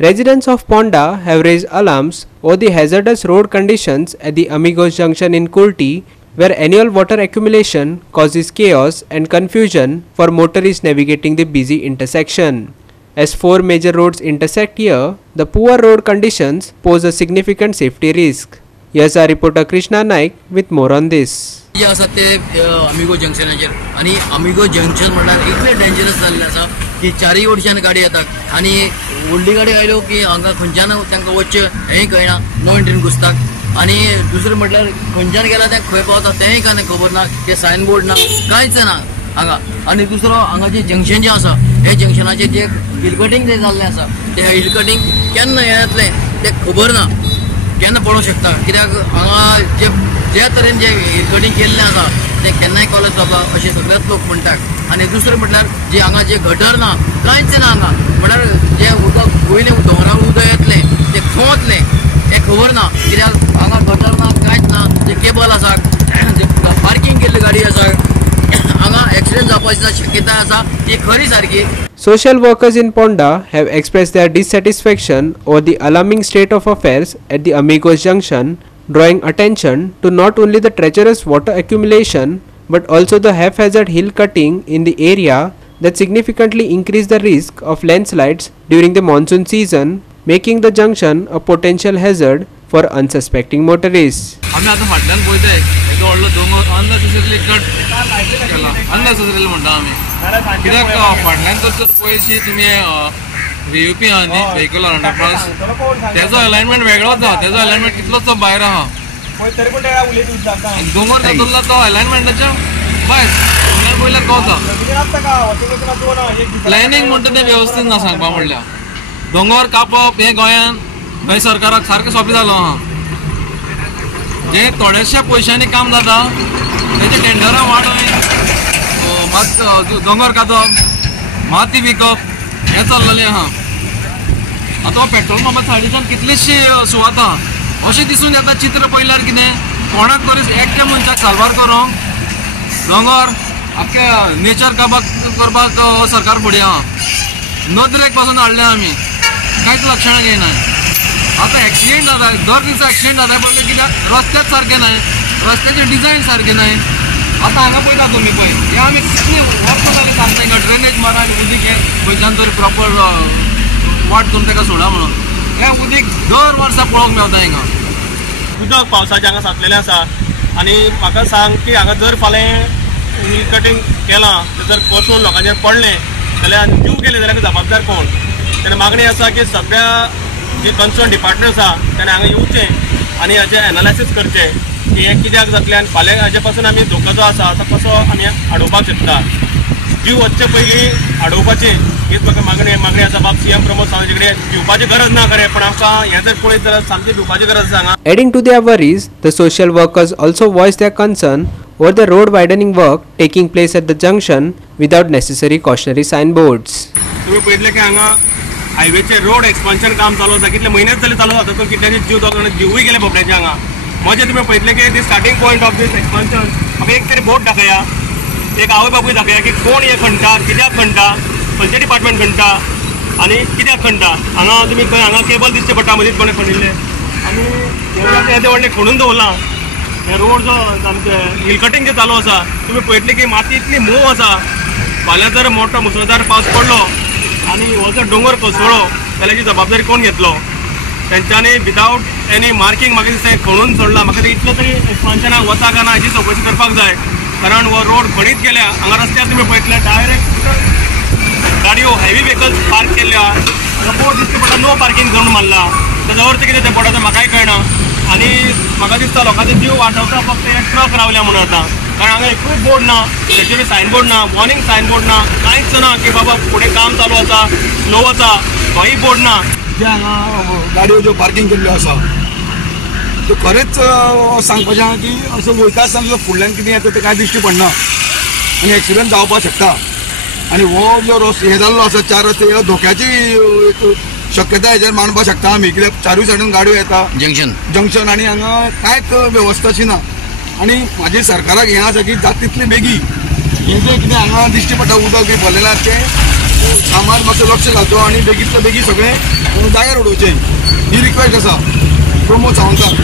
Residents of Ponda have raised alarms over the hazardous road conditions at the Amigos Junction in Kulti, where annual water accumulation causes chaos and confusion for motorists navigating the busy intersection. As 4 major roads intersect here, the poor road conditions pose a significant safety risk. Here's our reporter Krishna Naik with more on this. जे आसा ते अमिगो जंक्शनाचेर आणि अमिगो junction म्हणल्यार इतले dangerous जाल्ले आसा की चारय वटच्यान गाडी येतात आणि व्हडली गाडी आयल्यो की हांगा खंयच्यान तांकां वचचें हेंय कळना, नो एंट्रीन घुसतात आणि दुसरें म्हटल्यार खंयच्यान गेला तें खंय पावता तेंय कांय खबर ना, ते सायन बोर्ड ना, कांयच ना हांगा. आणि दुसरो हांगा जे जंक्शन जे आसा हे जंक्शनाचेर जे हिल कटिंग जे जाल्लें आसा ते हिल कटिंग केन्ना येतलें तें खबर ना, केन्ना पडूंक शकता. कित्याक हांगा जे तरेन जे हिल कटिंग केल्लें आसा तें केन्नाय कॉलेज जाता अशें सगळेच लोक म्हणटात. आणि दुसरें म्हटल्यार जे हांगा जे गटर ना, कांयच ना हांगा, म्हटल्यार जे उदक वयलें दोंगरार उदक येतलें तें खंय वतलें हें खबर ना. कित्याक हांगा गटर ना, कांयच ना, जे केबल आसा, जे पार्किंग केल्ली गाडी आसा, हांगा एक्सिडेंट जावपाची शक्यताय आसा ती खरी सारकी. Social workers in Ponda have expressed their dissatisfaction over the alarming state of affairs at the Amigos Junction, drawing attention to not only the treacherous water accumulation but also the haphazard hill cutting in the area that significantly increase the risk of landslides during the monsoon season, making the junction a potential hazard for unsuspecting motorists. आम्ही आता फाटल्यान पळयताय एक व्हडलो दोंगर unnecessary cut केला, unnecessary म्हणटा आमी. कित्याक फाटल्यान जर पळयशी तुमी व्हीयूपी आहा न्ही, व्हेहिकल अंडरपास, तेजो अलायनमेंट वेगळोच आहा, तेजो अलायनमेंट कितलोच तो भायर आहा. दोंगर जातलो तो अलायनमेंटाच्या भायर पयल्यार कळटा. प्लॅनिंग म्हणटा तें वेवस्थीत ना सांगपा म्हणल्यार. दोंगर कापप हें गोंयान खंय सरकाराक सारकें सोंपें जालो आहा. जे थोड्याशा पयशांनी काम जाता तेजे टेंडरां वाडोवन दोंगर कातप, माती विकप हें चल्लेलें आहा. आतां पेट्रोल पंपा सायडीच्यान कितलीशी सुवात आहा. अशें दिसून येता चित्र पळयल्यार कितें कोणाक तरी एकट्या मनशाक सारवार करूंक दोंगर आख्या नेचर करपाक सरकार फुडें आहा. नदरेक पासून हाडले आमी, कांयच लक्षणां घेयना. आता एक्सिडेंट जाता, दर दिसा एक्सिडेंट जाता पळय, कित्याक रस्तेच सारके नाय, रस्त्याचे डिजायन सारके नाय. आता हांगा पळयता तुमी पळय, हे आमी कितली वर्सां जाली सांगता हिंगा ड्रेनेज मारा आनी उदीक हें खंयच्यान तरी प्रॉपर वाट करून ताका सोडा म्हणून. हें उदीक दर वर्सा पळोवंक मेळटा हिंगा. उदक पावसाचें हांगा सांचलेलें आसा आनी म्हाका सांग की हांगा जर फाल्यां हिल कटिंग केलां, जर कोसळून लोकांचेर पडलें जाल्यार जीव गेले जाल्यार जबाबदार कोण. तेन्ना मागणी आसा की सगळ्या जे कन्सर्न डिपार्टमेंट आसा तेणें हांगा येवचें आनी हाचें एनालायसीस करचें की हें कित्याक जातलें आनी फाल्यां हाचे पासून आमी धोको जो आसा तो कसो आमी आडोवपाक शकता. जीव वचचे पयलीं आडोवपाचें हीच म्हाका मागणी आसा. बाब सीएम प्रमोद सावंताचे कडेन भिवपाची गरज ना खरें, पण आमकां हें जर पळयत जाल्यार सामकी भिवपाची गरज आसा हांगा. Adding to their worries, the social workers also voiced their concern over the road widening work taking place at the junction without necessary cautionary signboards. तुमी पळयतले की हांगा हायवेचे रोड एक्सपान्शन काम चालू आसा, कितले म्हयनेच जाले चालू जाता, तो कितल्याचे जीवूय गेले बाबड्याचे हांगा. म्हणजे तुमी पळयतले की the starting point of this expansion म्हाका एक तरी बोर्ड दाखया, एक आवय बापूय दाखया की कोण हे खणटा, कित्याक खणटा, खंयचे डिपार्टमेंट खणटा आनी कित्याक खणटा. हांगा तुमी खंय हांगा केबल दिसचे पडटा मदींच कोणें खणिल्ले आनी येदे व्हडलें खणून दवरलां. हे रोड जो आमचें हिल कटिंग जे चालू आसा तुमी पळयतले की माती इतली मोव आसा. फाल्यां जर मोठो मुसळधार पावस पडलो आनी हो जर दोंगर कोसळ्ळो जाल्यार हेची जबाबदारी कोण घेतलो. तेंच्यांनी विदावट एनी मार्कींग म्हाका दिसता खणून सोडला. म्हाका इतलो तरी एक्सपान्शनाक वता काय ना हाची चवकशी करपाक जाय, कारण हो रोड खणीत गेल्या. हांगा रस्त्यार तुमी पळयतले डायरेक्ट गाडयो हेवी व्हेकल्स पार्क केल्ल्या, हांगा बोर्ड दिसता पडटा नो पार्किंग झोन मारला. तेच्या वरती कितें तें पडटा तें म्हाकाय कळना. आनी म्हाका दिसता लोकांचो जीव वाटावता फक्त एक ट्रक रावल्या म्हणून आतां, कारण हांगा एकूय बोर्ड ना, तेजेर सायनबोर्ड ना, वॉर्निंग सायनबोर्ड ना, कांयच ना की बाबा फुडें काम चालू आसा, स्लो वचा, तोय बोर्ड ना. जे हांगा गाडयो ज्यो पार्किंग केल्ल्यो आसा त्यो खरेंच सांगपाचें आहा की असो वयता आसतना फुडल्यान कितें येता तें कांय दिश्टी पडना आनी एक्सिडेंट जावपाक शकता. आनी हो जो हे जाल्लो आसा 4 रस्ते धोक्याची शक्यता हेजेर मांडपाक शकता आमी, कित्याक चारूय सायडीन गाडयो येता जंक्शन आनी हांगा कांयच वेवस्था अशी ना. आनी म्हाजी सरकाराक हें आसा की जाता तितली बेगी हें जें कितें हांगा दिश्टी पडटा उदक बी भरलेलें आसा तें सामान मातसो लक्ष घालचो आणि बेगीतले बेगीन सगळे जाग्यार उडोवचे ही रिक्वेस्ट आसा प्रमोद सावंताक.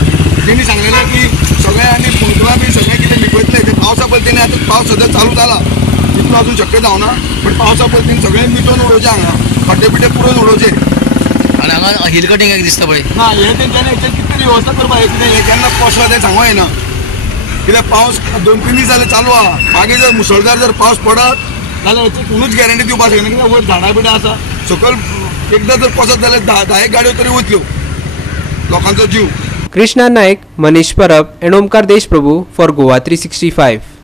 त्यांनी सांगलेलें की सगळ्यांनी फोंटूला बी सगळें कितें लिपयतले ते पावसा पलतीन आतां पावस सद्या चालू जाला तितून अजून शक्य जावना पण पावसा पलतीन सगळें मिटोवन उडोवचें हांगा खड्डे बिड्डे पुरोवन उडोवचे. आणि हांगा हिल कटिंग एक दिसता पळय ना हे तेंच्यांनी हेचेर कितें वेवस्था करपाक जाय कितें हे केन्ना पोसला तें सांगूं येना कित्याक पावस 2-3 दीस जाले चालू आहा. मागीर जर मुसळधार जर पावस पडत जाल्यार हेची कोणूच गॅरंटी दिवपाक शकना कित्याक वयर झाडां बिडां आसा सकयल एकदां जर पसत जाल्यार 10 गाडयो तरी वतल्यो लोकांचो जीव. Krishna Naik, Manish Parab and Omkar Deshprabhu for Goa 365.